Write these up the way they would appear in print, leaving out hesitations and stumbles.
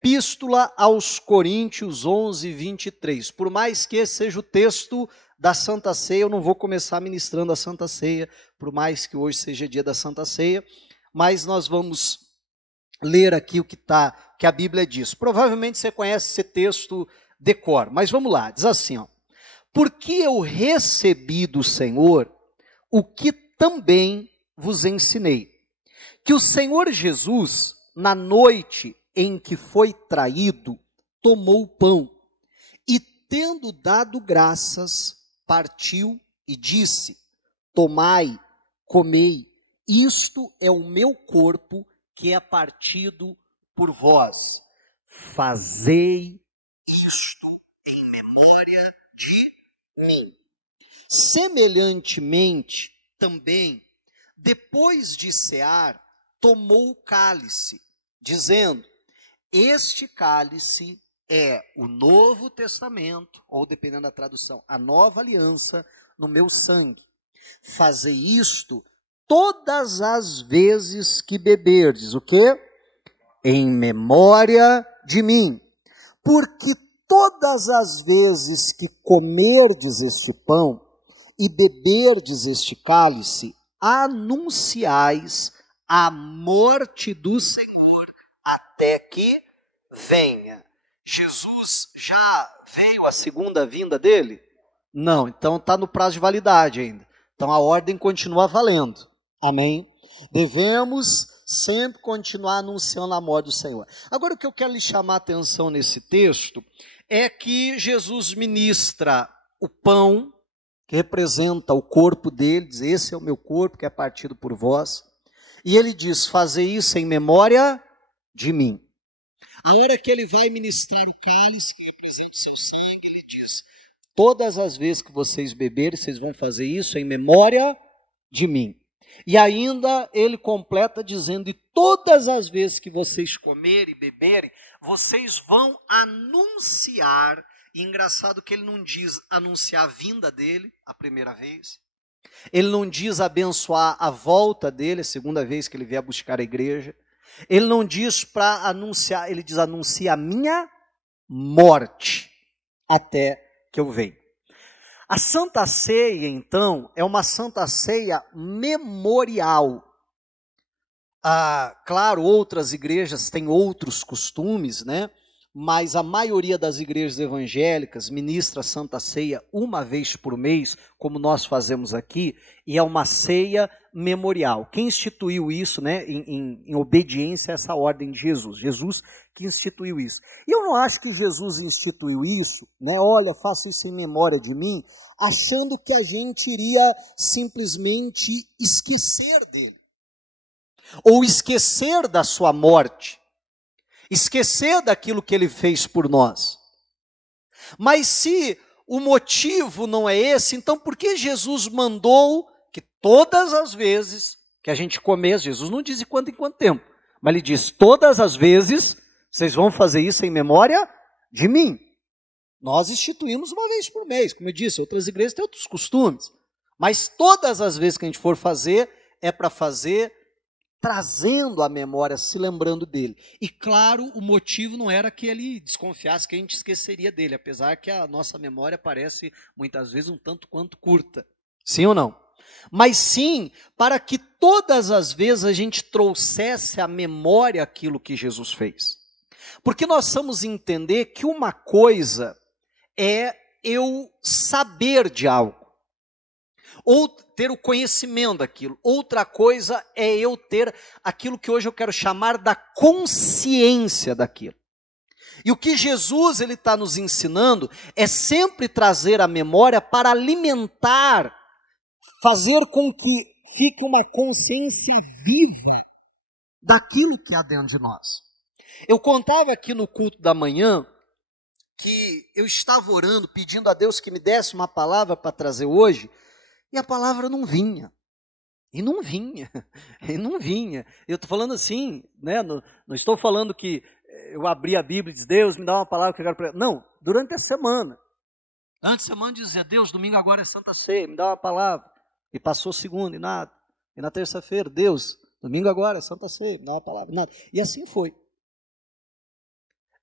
Epístola aos Coríntios 11, 23. Por mais que esse seja o texto da Santa Ceia, eu não vou começar ministrando a Santa Ceia, por mais que hoje seja dia da Santa Ceia, mas nós vamos ler aqui o que a Bíblia diz. Provavelmente você conhece esse texto de cor, mas vamos lá, diz assim, ó. Porque eu recebi do Senhor o que também vos ensinei, que o Senhor Jesus, na noite em que foi traído, tomou o pão e, tendo dado graças, partiu e disse: tomai, comei, isto é o meu corpo que é partido por vós. Fazei isto em memória de mim. Semelhantemente, também, depois de cear, tomou o cálice, dizendo: este cálice é o Novo Testamento, ou dependendo da tradução, a nova aliança no meu sangue. Fazei isto todas as vezes que beberdes, o quê? Em memória de mim. Porque todas as vezes que comerdes este pão e beberdes este cálice, anunciais a morte do Senhor até que venha. Jesus já veio a segunda vinda dele? Não, então está no prazo de validade ainda. Então a ordem continua valendo. Amém? Devemos sempre continuar anunciando a morte do Senhor. Agora o que eu quero lhe chamar a atenção nesse texto é que Jesus ministra o pão, que representa o corpo dele, diz: esse é o meu corpo que é partido por vós. E ele diz: fazei isso em memória de mim. A hora que ele vai ministrar o cálice, que representa o seu sangue, ele diz: todas as vezes que vocês beberem, vocês vão fazer isso em memória de mim. E ainda ele completa dizendo: e todas as vezes que vocês comerem e beberem, vocês vão anunciar. E engraçado que ele não diz anunciar a vinda dele, a primeira vez. Ele não diz abençoar a volta dele, a segunda vez que ele vier buscar a igreja. Ele não diz para anunciar, ele diz: anuncia a minha morte até que eu venha. A Santa Ceia, então, é uma Santa Ceia memorial. Claro, outras igrejas têm outros costumes, né? Mas a maioria das igrejas evangélicas ministra a Santa Ceia uma vez por mês, como nós fazemos aqui, e é uma ceia memorial. Quem instituiu isso, né, em obediência a essa ordem de Jesus? Jesus que instituiu isso. E eu não acho que Jesus instituiu isso, né, olha, faça isso em memória de mim, achando que a gente iria simplesmente esquecer dele, ou esquecer da sua morte, esquecer daquilo que ele fez por nós. Mas se o motivo não é esse, então por que Jesus mandou que todas as vezes que a gente comesse, Jesus não diz de quanto em quanto tempo, mas ele diz: todas as vezes vocês vão fazer isso em memória de mim. Nós instituímos uma vez por mês, como eu disse, outras igrejas têm outros costumes, mas todas as vezes que a gente for fazer, é para fazer trazendo a memória, se lembrando dele. E claro, o motivo não era que ele desconfiasse que a gente esqueceria dele, apesar que a nossa memória parece muitas vezes um tanto quanto curta. Sim ou não? Mas sim, para que todas as vezes a gente trouxesse à memória aquilo que Jesus fez. Porque nós vamos entender que uma coisa é eu saber de algo, ou ter o conhecimento daquilo. Outra coisa é eu ter aquilo que hoje eu quero chamar da consciência daquilo. E o que Jesus ele está nos ensinando é sempre trazer a memória para alimentar, fazer com que fique uma consciência viva daquilo que há dentro de nós. Eu contava aqui no culto da manhã que eu estava orando, pedindo a Deus que me desse uma palavra para trazer hoje, e a palavra não vinha. E não vinha. E não vinha. Eu estou falando assim, né? Não estou falando que eu abri a Bíblia e disse: Deus, me dá uma palavra que eu quero pregar. Não, durante a semana. Antes da semana dizia: Deus, domingo agora é Santa Ceia, me dá uma palavra. E passou segunda e nada. E na terça-feira: Deus, domingo agora é Santa Ceia, me dá uma palavra, nada. E assim foi.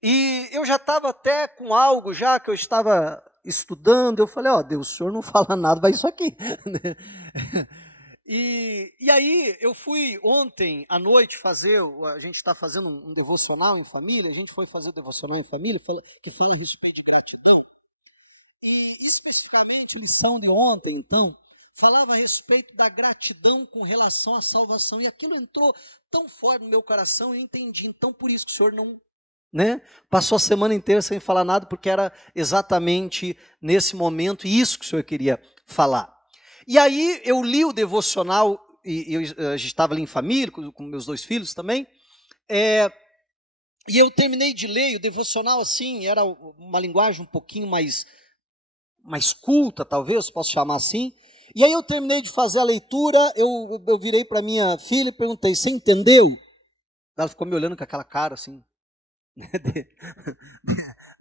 E eu já estava até com algo já que eu estava estudando, eu falei, ó, Deus, o senhor não fala nada, vai isso aqui. E aí eu fui ontem à noite fazer, a gente está fazendo um devocional em família, a gente foi fazer o devocional em família, que fala a respeito de gratidão. E especificamente a lição de ontem, então, falava a respeito da gratidão com relação à salvação. E aquilo entrou tão forte no meu coração, eu entendi. Então, por isso que o senhor não, passou a semana inteira sem falar nada, porque era exatamente nesse momento isso que o senhor queria falar. E aí eu li o devocional, e a gente estava ali em família, com meus 2 filhos também, e eu terminei de ler o devocional assim, era uma linguagem um pouquinho mais culta, talvez, posso chamar assim. E aí eu terminei de fazer a leitura, eu virei para minha filha e perguntei, você entendeu? Ela ficou me olhando com aquela cara assim,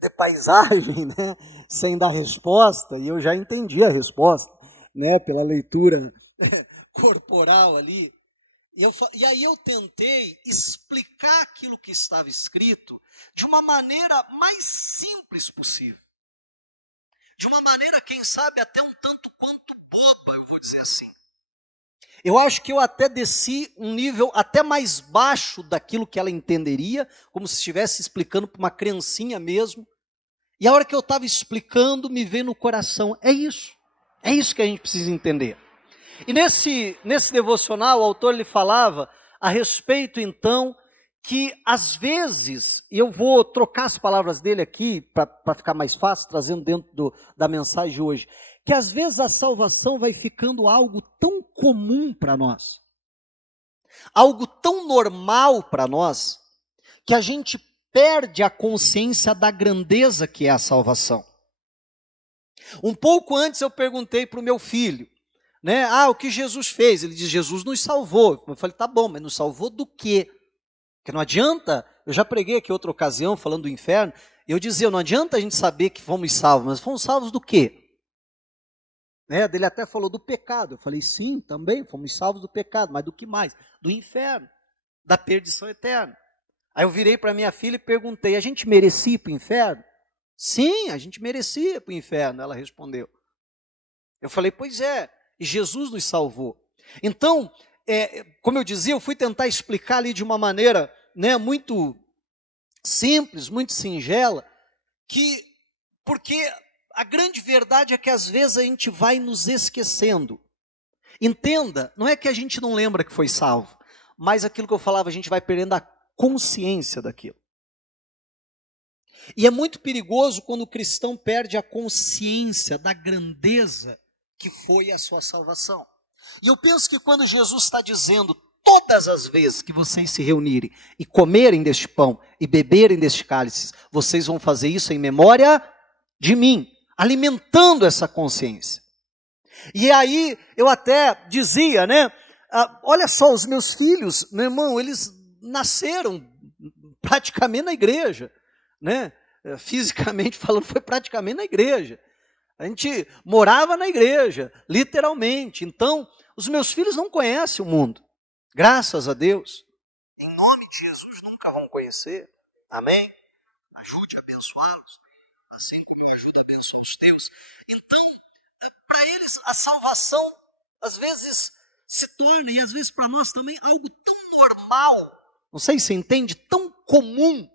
de paisagem, né? Sem dar resposta, e eu já entendi a resposta, né? Pela leitura corporal ali. E aí eu tentei explicar aquilo que estava escrito de uma maneira mais simples possível. De uma maneira, quem sabe, até um tanto quanto boba, eu vou dizer assim. Eu acho que eu até desci um nível até mais baixo daquilo que ela entenderia, como se estivesse explicando para uma criancinha mesmo. E a hora que eu estava explicando, me veio no coração, é isso que a gente precisa entender. E nesse devocional, o autor ele falava a respeito, então, que às vezes, e eu vou trocar as palavras dele aqui, para ficar mais fácil, trazendo dentro da mensagem de hoje, que às vezes a salvação vai ficando algo tão comum para nós, algo tão normal para nós, que a gente perde a consciência da grandeza que é a salvação. Um pouco antes eu perguntei para o meu filho, né, o que Jesus fez? Ele diz, Jesus nos salvou. Eu falei, tá bom, mas nos salvou do quê? Porque não adianta, eu já preguei aqui outra ocasião, falando do inferno, eu dizia, não adianta a gente saber que fomos salvos, mas fomos salvos do quê? Ele até falou do pecado, eu falei, sim, também, fomos salvos do pecado, mas do que mais? Do inferno, da perdição eterna. Aí eu virei para minha filha e perguntei, a gente merecia ir para o inferno? Sim, a gente merecia ir para o inferno, ela respondeu. Eu falei, pois é, e Jesus nos salvou. Então, como eu dizia, eu fui tentar explicar ali de uma maneira, muito simples, muito singela, porque a grande verdade é que às vezes a gente vai nos esquecendo. Entenda, não é que a gente não lembra que foi salvo, mas aquilo que eu falava, a gente vai perdendo a consciência daquilo. E é muito perigoso quando o cristão perde a consciência da grandeza que foi a sua salvação. E eu penso que quando Jesus está dizendo, todas as vezes que vocês se reunirem e comerem deste pão e beberem deste cálice, vocês vão fazer isso em memória de mim, alimentando essa consciência. E aí eu até dizia, olha só, os meus filhos, meu irmão, eles nasceram praticamente na igreja, fisicamente falando, foi praticamente na igreja. A gente morava na igreja, literalmente. Então, os meus filhos não conhecem o mundo. Graças a Deus. Em nome de Jesus, nunca vão conhecer. Amém? Ajude a abençoá-los, assim como me ajuda a abençoar os teus. Então, para eles, a salvação, às vezes, se torna, e às vezes para nós também, algo tão normal. Não sei se você entende, tão comum,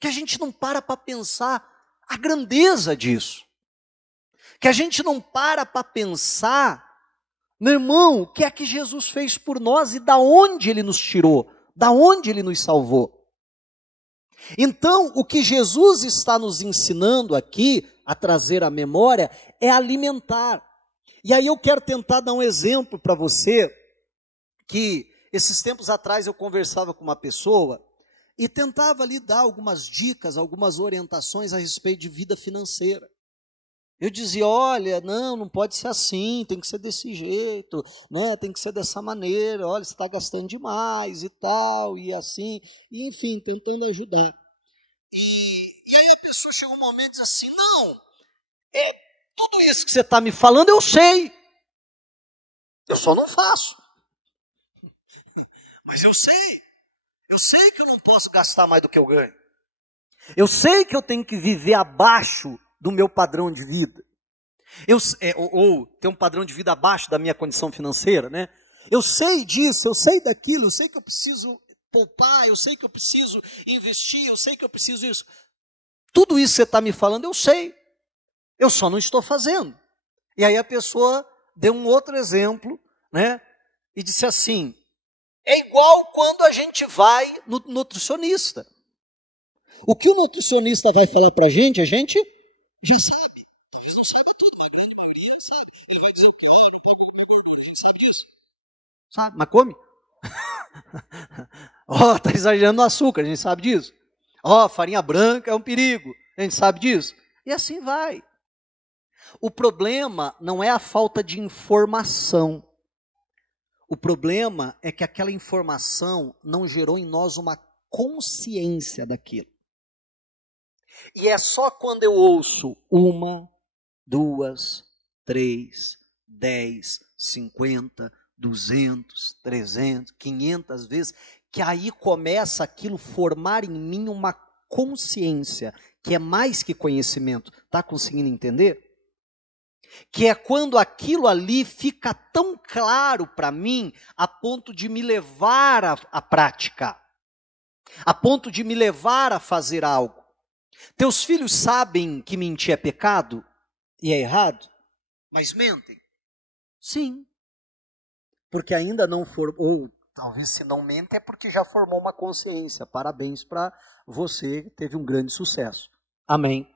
que a gente não para pensar a grandeza disso. Que a gente não para pensar, meu irmão, o que é que Jesus fez por nós e da onde Ele nos tirou, da onde Ele nos salvou. Então, o que Jesus está nos ensinando aqui, a trazer à memória, é alimentar. E aí eu quero tentar dar um exemplo para você, que esses tempos atrás eu conversava com uma pessoa, e tentava lhe dar algumas dicas, algumas orientações a respeito de vida financeira. Eu dizia, olha, não pode ser assim, tem que ser desse jeito, tem que ser dessa maneira, olha, você está gastando demais e tal, e assim, e enfim, tentando ajudar. E aí a pessoa chegou um momento e disse assim, tudo isso que você está me falando eu sei, eu só não faço. Mas eu sei que eu não posso gastar mais do que eu ganho. Eu sei que eu tenho que viver abaixo do meu padrão de vida. Ou ter um padrão de vida abaixo da minha condição financeira, né? Eu sei disso, eu sei daquilo, eu sei que eu preciso poupar, eu sei que eu preciso investir, eu sei que eu preciso isso. Tudo isso que você está me falando, eu sei. Eu só não estou fazendo. E aí a pessoa deu um outro exemplo, né? E disse assim, é igual quando a gente vai no nutricionista. O que o nutricionista vai falar para a gente já sabe. Talvez não saiba tudo, mas a grande maioria sabe. Ele vai dizer, a gente sabe disso. Sabe, mas come. Tá exagerando no açúcar, a gente sabe disso. Farinha branca é um perigo, a gente sabe disso. E assim vai. O problema não é a falta de informação. O problema é que aquela informação não gerou em nós uma consciência daquilo. E é só quando eu ouço 1, 2, 3, 10, 50, 200, 300, 500 vezes, que aí começa aquilo formar em mim uma consciência, que é mais que conhecimento. Está conseguindo entender? Que é quando aquilo ali fica tão claro para mim, a ponto de me levar à prática, a ponto de me levar a fazer algo. Teus filhos sabem que mentir é pecado e é errado, mas mentem? Sim. Porque ainda não formou, ou talvez se não mente é porque já formou uma consciência. Parabéns para você, teve um grande sucesso. Amém.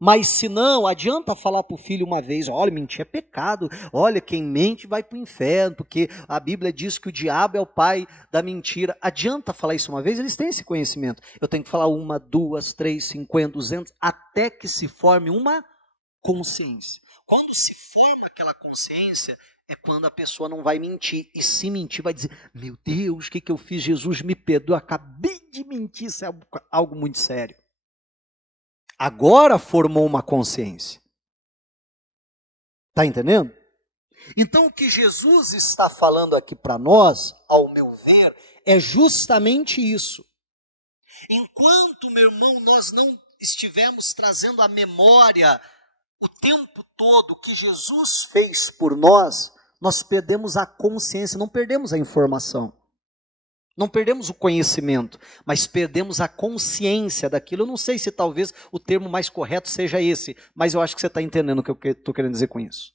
Mas se não, adianta falar para o filho uma vez, olha, mentir é pecado, olha, quem mente vai para o inferno, porque a Bíblia diz que o diabo é o pai da mentira. Adianta falar isso uma vez? Eles têm esse conhecimento. Eu tenho que falar 1, 2, 3, 50, 200, até que se forme uma consciência. Quando se forma aquela consciência, é quando a pessoa não vai mentir. E se mentir, vai dizer, meu Deus, o que eu fiz? Jesus me perdoa, acabei de mentir, isso é algo muito sério. Agora formou uma consciência. Está entendendo? Então o que Jesus está falando aqui para nós, ao meu ver, é justamente isso. Enquanto, meu irmão, nós não estivermos trazendo à memória o tempo todo o que Jesus fez por nós, nós perdemos a consciência, não perdemos a informação. Não perdemos o conhecimento, mas perdemos a consciência daquilo. Eu não sei se talvez o termo mais correto seja esse, mas eu acho que você está entendendo o que eu estou querendo dizer com isso.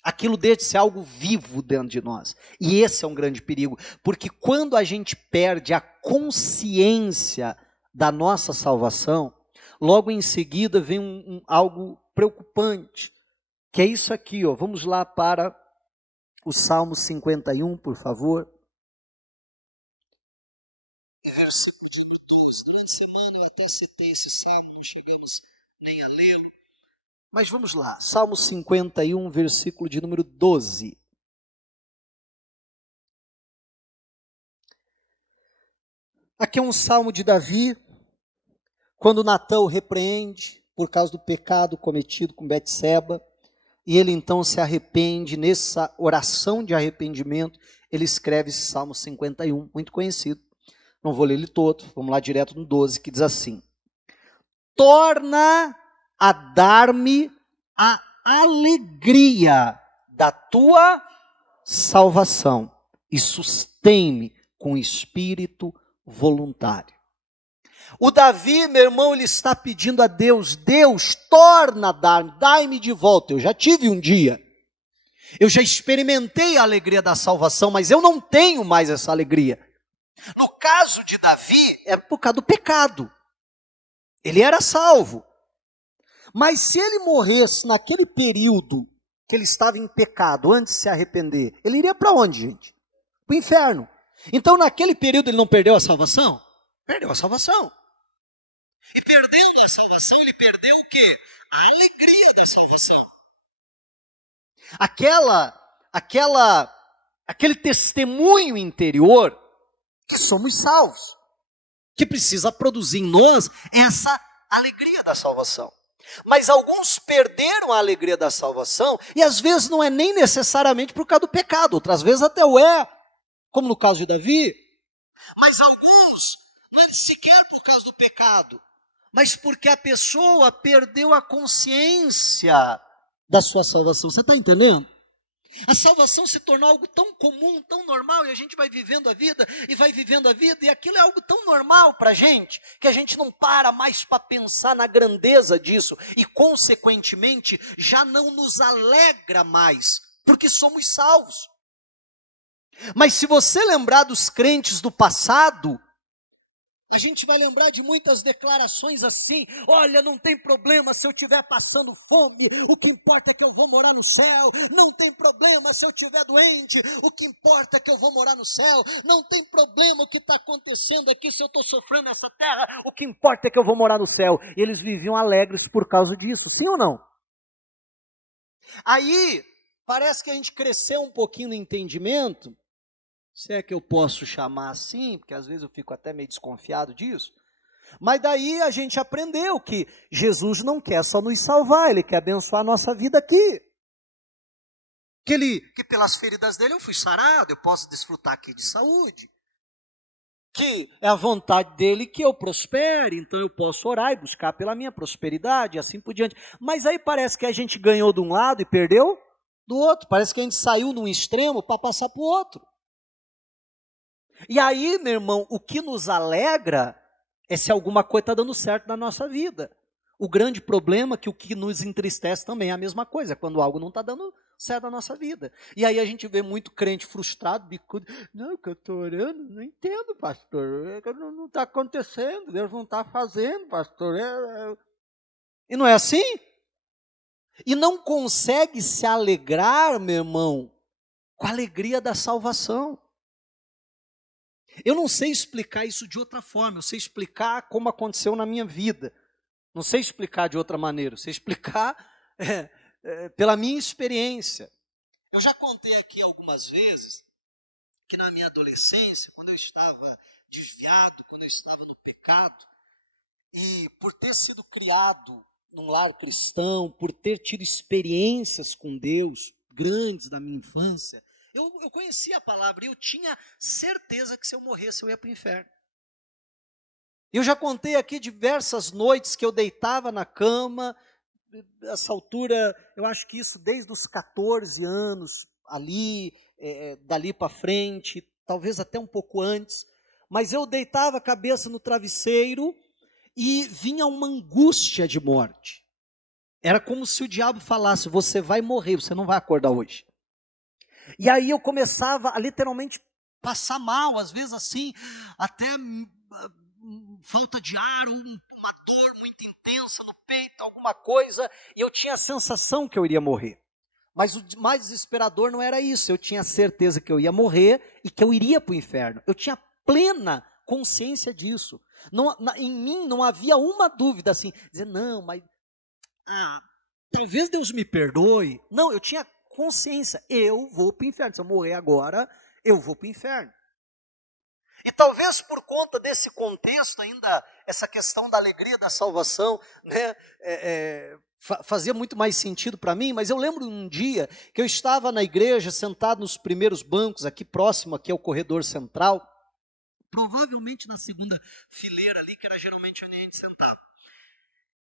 Aquilo deixa de ser algo vivo dentro de nós. E esse é um grande perigo, porque quando a gente perde a consciência da nossa salvação, logo em seguida vem algo preocupante, que é isso aqui, ó. Vamos lá para o Salmo 51, por favor. Versículo de 12, durante a semana eu até citei esse salmo, não chegamos nem a lê-lo. Mas vamos lá, Salmo 51, versículo de número 12. Aqui é um salmo de Davi, quando Natã o repreende por causa do pecado cometido com Betseba, e ele então se arrepende, nessa oração de arrependimento, ele escreve esse Salmo 51, muito conhecido. Não vou ler ele todo, vamos lá direto no 12, que diz assim: torna a dar-me a alegria da tua salvação e sustém-me com espírito voluntário. O Davi, meu irmão, ele está pedindo a Deus, Deus, torna a dar-me, dai-me de volta. Eu já tive um dia, eu já experimentei a alegria da salvação, mas eu não tenho mais essa alegria. No caso de Davi, era por causa do pecado. Ele era salvo. Mas se ele morresse naquele período que ele estava em pecado, antes de se arrepender, ele iria para onde, gente? Para o inferno. Então, naquele período, ele não perdeu a salvação? Perdeu a salvação. E perdendo a salvação, ele perdeu o quê? A alegria da salvação. Aquele testemunho interior que somos salvos, que precisa produzir em nós essa alegria da salvação. Mas alguns perderam a alegria da salvação, e às vezes não é nem necessariamente por causa do pecado, outras vezes até o é, como no caso de Davi. Mas alguns não é sequer por causa do pecado, mas porque a pessoa perdeu a consciência da sua salvação. Você está entendendo? A salvação se tornou algo tão comum, tão normal, e a gente vai vivendo a vida, e aquilo é algo tão normal para a gente, que a gente não para mais para pensar na grandeza disso, e consequentemente já não nos alegra mais, porque somos salvos. Mas se você lembrar dos crentes do passado, a gente vai lembrar de muitas declarações assim: olha, não tem problema se eu estiver passando fome, o que importa é que eu vou morar no céu. Não tem problema se eu estiver doente, o que importa é que eu vou morar no céu. Não tem problema o que está acontecendo aqui, se eu estou sofrendo nessa terra, o que importa é que eu vou morar no céu. E eles viviam alegres por causa disso, sim ou não? Aí, parece que a gente cresceu um pouquinho no entendimento, se é que eu posso chamar assim, porque às vezes eu fico até meio desconfiado disso. Mas daí a gente aprendeu que Jesus não quer só nos salvar, Ele quer abençoar a nossa vida aqui. Que pelas feridas dele eu fui sarado, eu posso desfrutar aqui de saúde. Que é a vontade dele que eu prospere, então eu posso orar e buscar pela minha prosperidade, e assim por diante. Mas aí parece que a gente ganhou de um lado e perdeu do outro. Parece que a gente saiu de um extremo para passar para o outro. E aí, meu irmão, o que nos alegra é se alguma coisa está dando certo na nossa vida. O grande problema é que o que nos entristece também é a mesma coisa, é quando algo não está dando certo na nossa vida. E aí a gente vê muito crente frustrado, bicudo. Não, que eu estou orando, não entendo, pastor. Não está acontecendo, Deus não está fazendo, pastor. E não é assim? E não consegue se alegrar, meu irmão, com a alegria da salvação. Eu não sei explicar isso de outra forma, eu sei explicar como aconteceu na minha vida. Não sei explicar de outra maneira, eu sei explicar pela minha experiência. Eu já contei aqui algumas vezes que na minha adolescência, quando eu estava desviado, quando eu estava no pecado, e por ter sido criado num lar cristão, por ter tido experiências com Deus grandes na minha infância, eu conhecia a palavra e eu tinha certeza que se eu morresse eu ia para o inferno. Eu já contei aqui diversas noites que eu deitava na cama, essa altura, eu acho que isso desde os 14 anos, ali, dali para frente, talvez até um pouco antes, mas eu deitava a cabeça no travesseiro e vinha uma angústia de morte. Era como se o diabo falasse: você vai morrer, você não vai acordar hoje. E aí eu começava a literalmente passar mal, às vezes assim, até falta de ar, uma dor muito intensa no peito, alguma coisa, e eu tinha a sensação que eu iria morrer. Mas o mais desesperador não era isso, eu tinha certeza que eu ia morrer e que eu iria para o inferno. Eu tinha plena consciência disso. Em mim não havia uma dúvida assim, dizer, não, mas talvez Deus me perdoe. Não, eu tinha consciência, eu vou para o inferno. Se eu morrer agora, eu vou para o inferno. E talvez por conta desse contexto ainda, essa questão da alegria da salvação, né, fazia muito mais sentido para mim, mas eu lembro um dia que eu estava na igreja, sentado nos primeiros bancos, aqui próximo, aqui ao corredor central, provavelmente na segunda fileira ali, que era geralmente onde a gente sentava.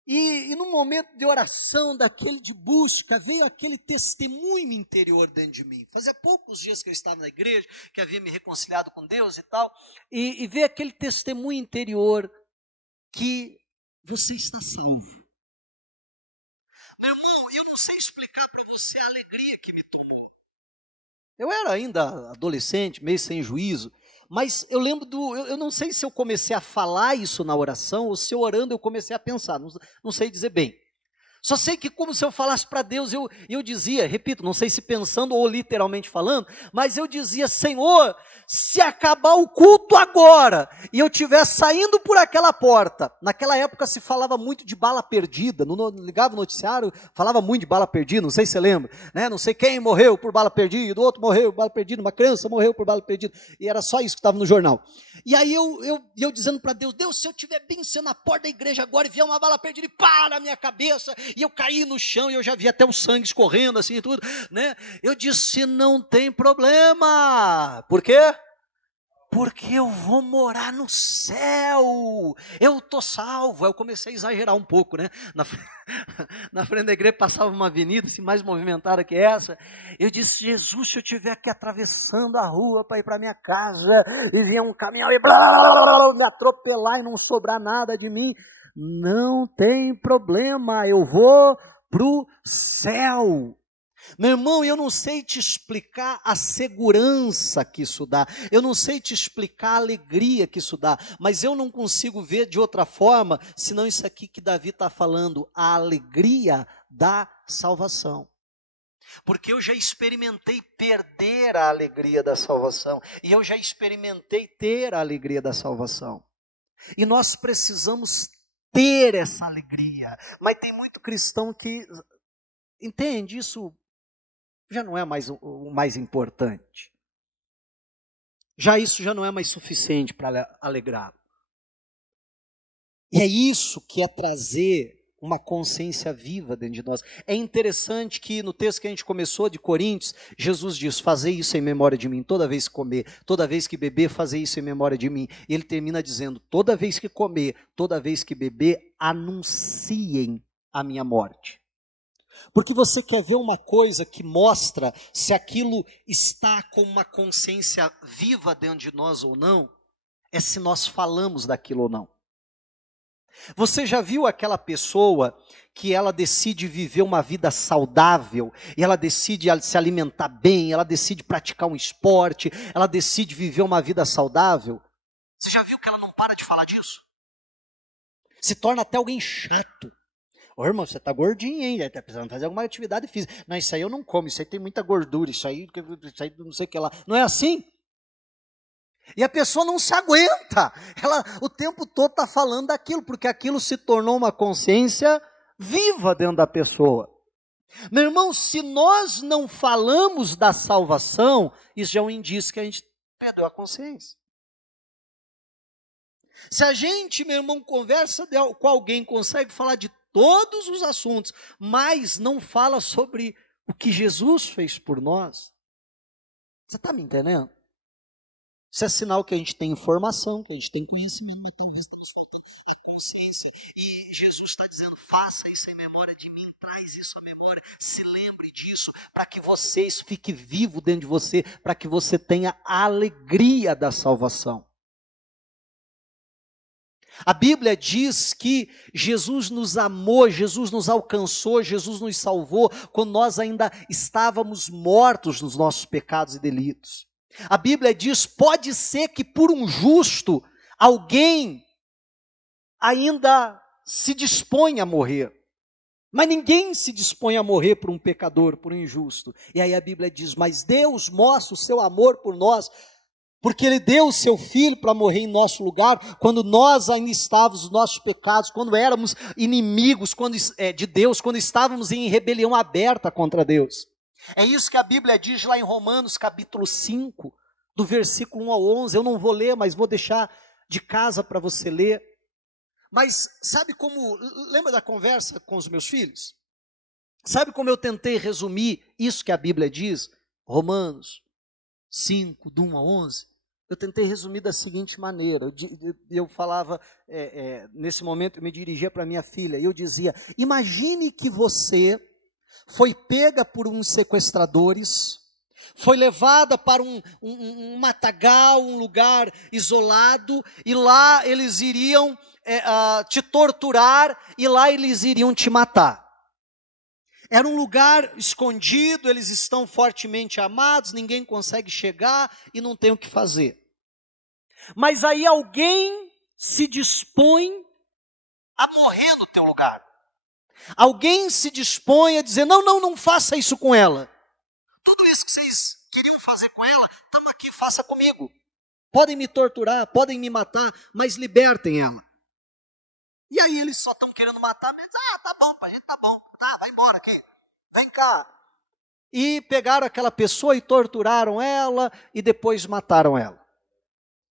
E num momento de oração, daquele de busca, veio aquele testemunho interior dentro de mim. Fazia poucos dias que eu estava na igreja, que havia me reconciliado com Deus e tal, e veio aquele testemunho interior que você está salvo. Meu irmão, eu não sei explicar para você a alegria que me tomou. Eu era ainda adolescente, meio sem juízo, mas eu lembro eu não sei se eu comecei a falar isso na oração, ou se eu orando eu comecei a pensar, não sei dizer bem. Só sei que como se eu falasse para Deus, eu dizia, repito, não sei se pensando ou literalmente falando, mas eu dizia: Senhor, se acabar o culto agora, e eu estiver saindo por aquela porta, naquela época se falava muito de bala perdida, não ligava o noticiário, falava muito de bala perdida, não sei se você lembra, né? Não sei quem morreu por bala perdida, o outro morreu por bala perdida, uma criança morreu por bala perdida, e era só isso que estava no jornal. E aí eu dizendo para Deus: Deus, se eu estiver bem sendo na porta da igreja agora e vier uma bala perdida e pá na minha cabeça, e eu caí no chão, e eu já vi até o sangue escorrendo assim e tudo, né? Eu disse: não tem problema. Por quê? porque eu vou morar no céu, eu estou salvo. Aí eu comecei a exagerar um pouco, né? Na frente da igreja passava uma avenida assim, mais movimentada que essa. Eu disse, Jesus, se eu estiver aqui atravessando a rua para ir para minha casa, e vier um caminhão e blá, blá, blá, me atropelar e não sobrar nada de mim, não tem problema, eu vou pro céu. Meu irmão, eu não sei te explicar a segurança que isso dá, eu não sei te explicar a alegria que isso dá, mas eu não consigo ver de outra forma, senão isso aqui que Davi está falando, a alegria da salvação. Porque eu já experimentei perder a alegria da salvação, e eu já experimentei ter a alegria da salvação. E nós precisamos ter essa alegria, mas tem muito cristão que entende isso. Já não é mais o mais importante. Isso já não é mais suficiente para alegrá-lo. E é isso que é trazer uma consciência viva dentro de nós. É interessante que no texto que a gente começou de Coríntios, Jesus diz, fazei isso em memória de mim, toda vez que comer, toda vez que beber, fazei isso em memória de mim. E ele termina dizendo, toda vez que comer, toda vez que beber, anunciem a minha morte. Porque você quer ver uma coisa que mostra se aquilo está com uma consciência viva dentro de nós ou não, é se nós falamos daquilo ou não. Você já viu aquela pessoa que ela decide viver uma vida saudável, e ela decide se alimentar bem, ela decide praticar um esporte, ela decide viver uma vida saudável? Você já viu que ela não para de falar disso? Se torna até alguém chato. Ô irmão, você tá gordinho, hein? Tá precisando fazer alguma atividade física. Não, isso aí eu não como, isso aí tem muita gordura, isso aí não sei o que lá. Não é assim? E a pessoa não se aguenta. Ela o tempo todo está falando daquilo, porque aquilo se tornou uma consciência viva dentro da pessoa. Meu irmão, se nós não falamos da salvação, isso já é um indício que a gente perdeu a consciência. Se a gente, meu irmão, conversa com alguém, consegue falar de todos os assuntos, mas não fala sobre o que Jesus fez por nós, você está me entendendo? Isso é sinal que a gente tem informação, que a gente tem conhecimento, mas talvez tenha de consciência. E Jesus está dizendo, faça isso em memória de mim, traz isso à memória, se lembre disso, para que isso fique vivo dentro de você, para que você tenha a alegria da salvação. A Bíblia diz que Jesus nos amou, Jesus nos alcançou, Jesus nos salvou, quando nós ainda estávamos mortos nos nossos pecados e delitos. A Bíblia diz, pode ser que por um justo, alguém ainda se dispõe a morrer. Mas ninguém se dispõe a morrer por um pecador, por um injusto. E aí a Bíblia diz, mas Deus mostra o seu amor por nós, porque Ele deu o seu Filho para morrer em nosso lugar, quando nós ainda estávamos nos nossos pecados, quando éramos inimigos de Deus, quando estávamos em rebelião aberta contra Deus. É isso que a Bíblia diz lá em Romanos capítulo 5, do versículo 1 ao 11, eu não vou ler, mas vou deixar de casa para você ler. Mas sabe como, lembra da conversa com os meus filhos? Sabe como eu tentei resumir isso que a Bíblia diz? Romanos 5, do 1 a 11, eu tentei resumir da seguinte maneira, eu falava, nesse momento eu me dirigia para minha filha, e eu dizia, imagine que você foi pega por uns sequestradores, foi levada para um matagal, um lugar isolado, e lá eles iriam te torturar, e lá eles iriam te matar. Era um lugar escondido, eles estão fortemente amados, ninguém consegue chegar e não tem o que fazer. Mas aí alguém se dispõe a morrer no teu lugar. Alguém se dispõe a dizer, não faça isso com ela. Tudo isso que vocês queriam fazer com ela, estamos aqui, faça comigo. Podem me torturar, podem me matar, mas libertem ela. E aí eles só estão querendo matar, mas tá bom, pra gente tá bom, tá, vai embora aqui, vem cá. E pegaram aquela pessoa e torturaram ela e depois mataram ela.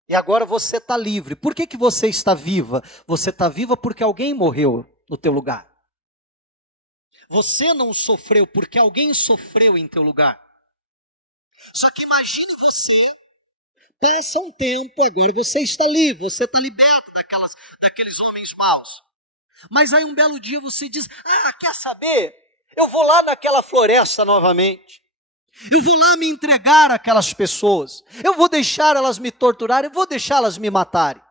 E agora você está livre. Por que você está viva? Você está viva porque alguém morreu no teu lugar. Você não sofreu porque alguém sofreu em teu lugar. Só que imagine você Passa um tempo, agora você está livre, você está liberto daqueles homens maus. Mas aí um belo dia você diz, quer saber? Eu vou lá naquela floresta novamente. Eu vou lá me entregar àquelas pessoas. Eu vou deixar elas me torturarem, eu vou deixá-las me matarem.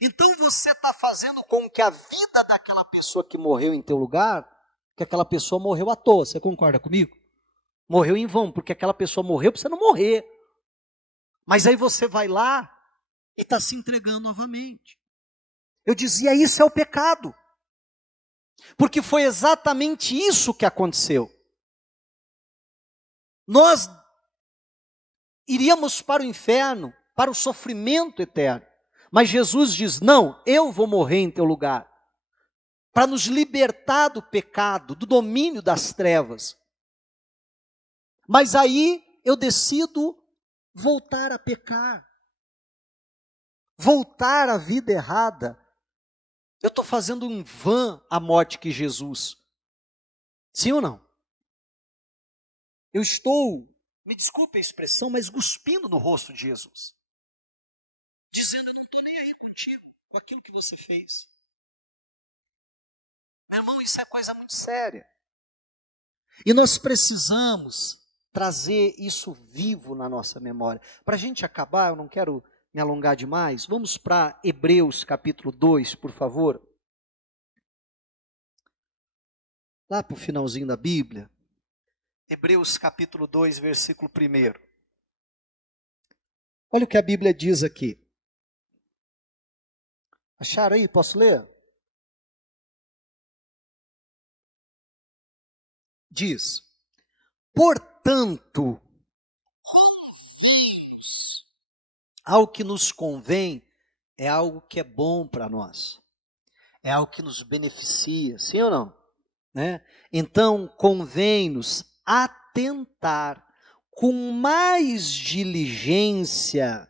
Então você está fazendo com que a vida daquela pessoa que morreu em teu lugar, que aquela pessoa morreu à toa. Você concorda comigo? Morreu em vão, porque aquela pessoa morreu para você não morrer. Mas aí você vai lá e está se entregando novamente. Eu dizia, isso é o pecado. Porque foi exatamente isso que aconteceu. Nós iríamos para o inferno, para o sofrimento eterno. Mas Jesus diz, não, eu vou morrer em teu lugar. Para nos libertar do pecado, do domínio das trevas. Mas aí eu decido voltar a pecar. Voltar à vida errada. Eu estou fazendo em vão a morte que Jesus. Sim ou não? Eu estou, me desculpe a expressão, mas cuspindo no rosto de Jesus. Dizendo, eu não estou nem aí contigo, com aquilo que você fez. Meu irmão, isso é coisa muito séria. E nós precisamos trazer isso vivo na nossa memória. Para a gente acabar, eu não quero me alongar demais, vamos para Hebreus capítulo 2, por favor. Lá para o finalzinho da Bíblia. Hebreus capítulo 2, versículo 1. Olha o que a Bíblia diz aqui. Acharam aí? Posso ler? Diz, portanto, algo que nos convém é algo que é bom para nós. É algo que nos beneficia, sim ou não? Né? Então, convém-nos atentar com mais diligência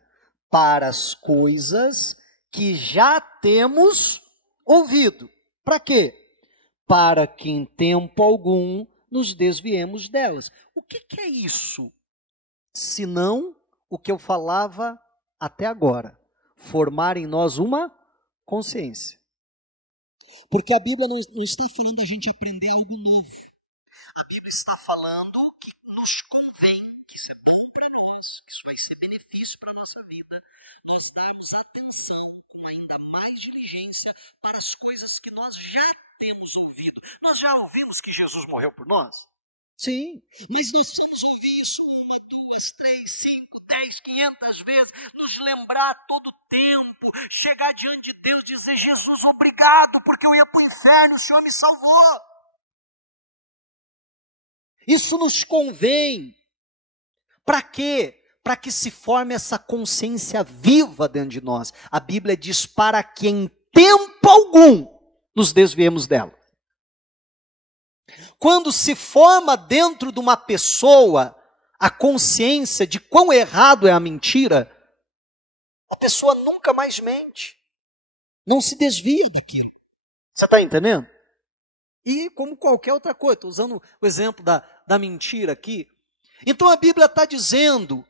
para as coisas que já temos ouvido. Para quê? Para que em tempo algum nos desviemos delas. O que é isso? Senão o que eu falava até agora. Formar em nós uma consciência. Porque a Bíblia não está falando de a gente aprender algo novo. A Bíblia está falando que nos convém, que isso é bom para nós, que isso vai ser benefício para a nossa vida, nós darmos atenção com ainda mais diligência para as coisas que nós já temos ouvido. Nós já ouvimos que Jesus morreu por nós? Sim, mas nós precisamos ouvir isso 1, 2, 3, 5, 10, 500 vezes, nos lembrar todo o tempo, chegar diante de Deus e dizer, Jesus, obrigado, porque eu ia para o inferno, o Senhor me salvou. Isso nos convém. Para quê? Para que se forme essa consciência viva dentro de nós. A Bíblia diz, para que em tempo algum nos desviemos dela. Quando se forma dentro de uma pessoa a consciência de quão errado é a mentira, a pessoa nunca mais mente. Não se desvia daquilo. Você está entendendo? E como qualquer outra coisa, estou usando o exemplo da mentira aqui. Então a Bíblia está dizendo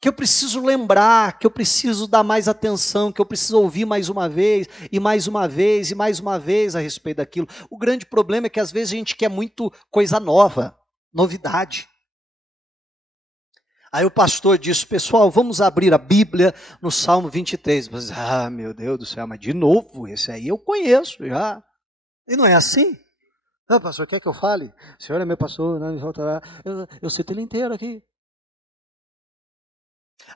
que eu preciso lembrar, que eu preciso dar mais atenção, que eu preciso ouvir mais uma vez, e mais uma vez, e mais uma vez a respeito daquilo. O grande problema é que às vezes a gente quer muito coisa nova, novidade. Aí o pastor disse, pessoal, vamos abrir a Bíblia no Salmo 23. Mas, meu Deus do céu, mas de novo, esse aí eu conheço já. E não é assim? Pastor, quer que eu fale? O senhor é meu pastor, não me faltará. Eu cito ele inteiro aqui.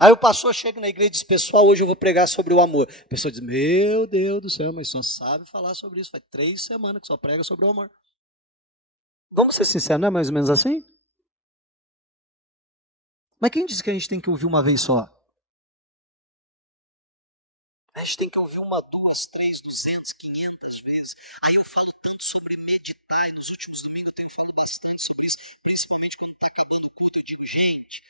Aí o pastor chega na igreja e diz, pessoal, hoje eu vou pregar sobre o amor. A pessoa diz, meu Deus do céu, mas só sabe falar sobre isso. Faz 3 semanas que só prega sobre o amor. Vamos ser sinceros, não é mais ou menos assim? Mas quem disse que a gente tem que ouvir uma vez só? A gente tem que ouvir 1, 2, 3, 200, 500 vezes. Aí eu falo tanto sobre meditar, e nos últimos domingos eu tenho falado bastante sobre isso, principalmente quando está acabando o culto, eu digo, gente,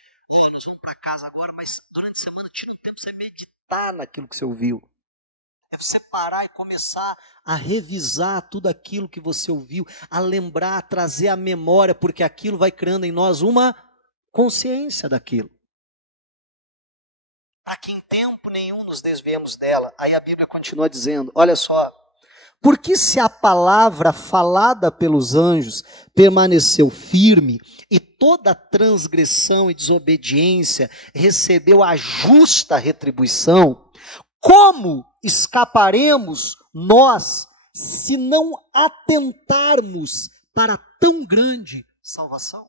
nós vamos para casa agora, mas durante a semana tira um tempo para você meditar naquilo que você ouviu. É você parar e começar a revisar tudo aquilo que você ouviu, a lembrar, a trazer à memória, porque aquilo vai criando em nós uma consciência daquilo. nos desviemos dela. Aí a Bíblia continua dizendo, olha só, porque se a palavra falada pelos anjos permaneceu firme, e toda transgressão e desobediência recebeu a justa retribuição, como escaparemos nós se não atentarmos para tão grande salvação?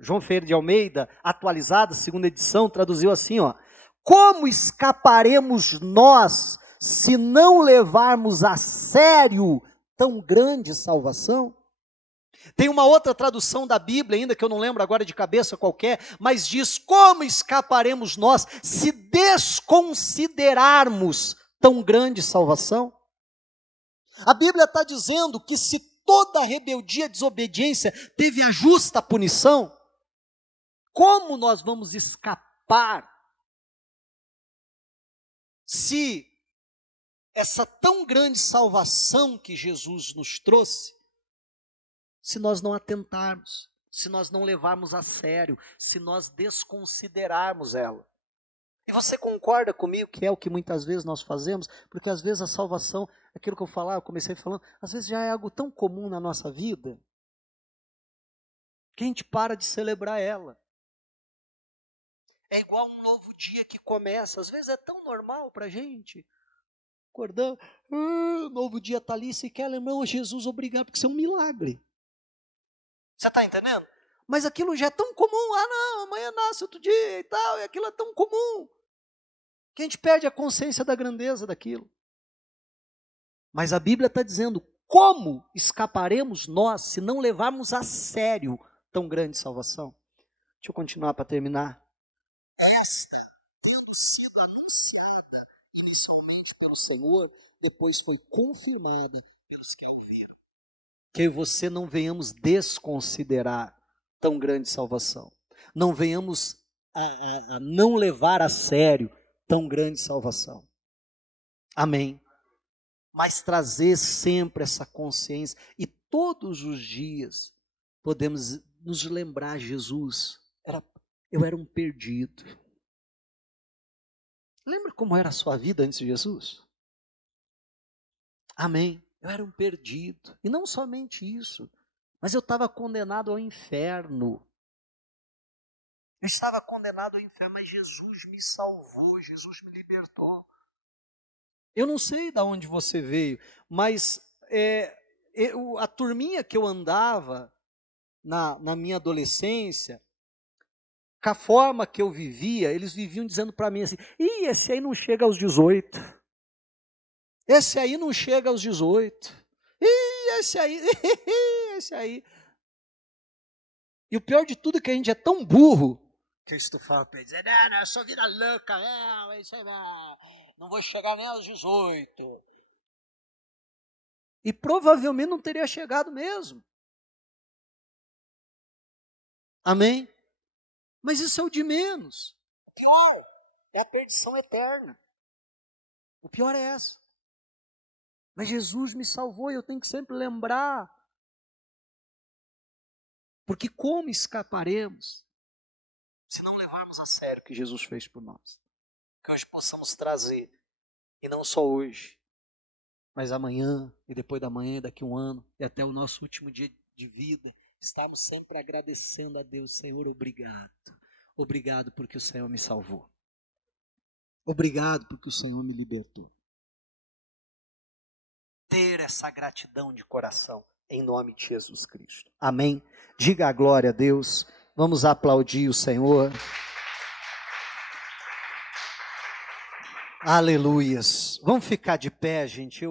João Ferreira de Almeida, atualizada, segunda edição, traduziu assim, ó: como escaparemos nós se não levarmos a sério tão grande salvação? Tem uma outra tradução da Bíblia ainda, que eu não lembro agora de cabeça qualquer, mas diz, como escaparemos nós se desconsiderarmos tão grande salvação? A Bíblia está dizendo que se toda rebeldia, desobediência teve a justa punição, como nós vamos escapar se essa tão grande salvação que Jesus nos trouxe, se nós não atentarmos, se nós não levarmos a sério, se nós desconsiderarmos ela? E você concorda comigo que é o que muitas vezes nós fazemos? Porque às vezes a salvação, aquilo que eu comecei falando, às vezes já é algo tão comum na nossa vida, que a gente para de celebrar ela. É igual um novo dia que começa, às vezes é tão normal para a gente. Acordando, novo dia está ali, se quer lembrar, oh, Jesus, obrigado, porque isso é um milagre. Você está entendendo? Mas aquilo já é tão comum, não, amanhã nasce outro dia e tal, e aquilo é tão comum, que a gente perde a consciência da grandeza daquilo. Mas a Bíblia está dizendo, como escaparemos nós se não levarmos a sério tão grande salvação? Deixa eu continuar para terminar. Esta, tendo sido anunciada inicialmente pelo Senhor, depois foi confirmada pelos que ouviram. Que você não venhamos desconsiderar tão grande salvação. Não venhamos a não levar a sério tão grande salvação. Amém. Mas trazer sempre essa consciência. E todos os dias podemos nos lembrar, Jesus, eu era um perdido. Lembra como era a sua vida antes de Jesus? Amém. Eu era um perdido. E não somente isso, mas eu estava condenado ao inferno. Eu estava condenado ao inferno, mas Jesus me salvou, Jesus me libertou. Eu não sei de onde você veio, mas a turminha que eu andava na minha adolescência, com a forma que eu vivia, eles viviam dizendo para mim assim, esse aí não chega aos 18. Esse aí não chega aos 18. Esse aí. E o pior de tudo é que a gente é tão burro, que eu estufava para dizer, não, eu sou vida louca, não vou chegar nem aos 18. E provavelmente não teria chegado mesmo. Amém? Mas isso é o de menos. É a perdição eterna. O pior é essa. Mas Jesus me salvou e eu tenho que sempre lembrar. Porque como escaparemos se não levarmos a sério o que Jesus fez por nós? Que hoje possamos trazer, e não só hoje, mas amanhã, e depois da manhã, e daqui a um ano, e até o nosso último dia de vida, estarmos sempre agradecendo a Deus, Senhor, obrigado. Obrigado porque o Senhor me salvou. Obrigado porque o Senhor me libertou. Ter essa gratidão de coração, em nome de Jesus Cristo. Amém? Diga a glória a Deus. Vamos aplaudir o Senhor. Aleluias. Vamos ficar de pé, gente.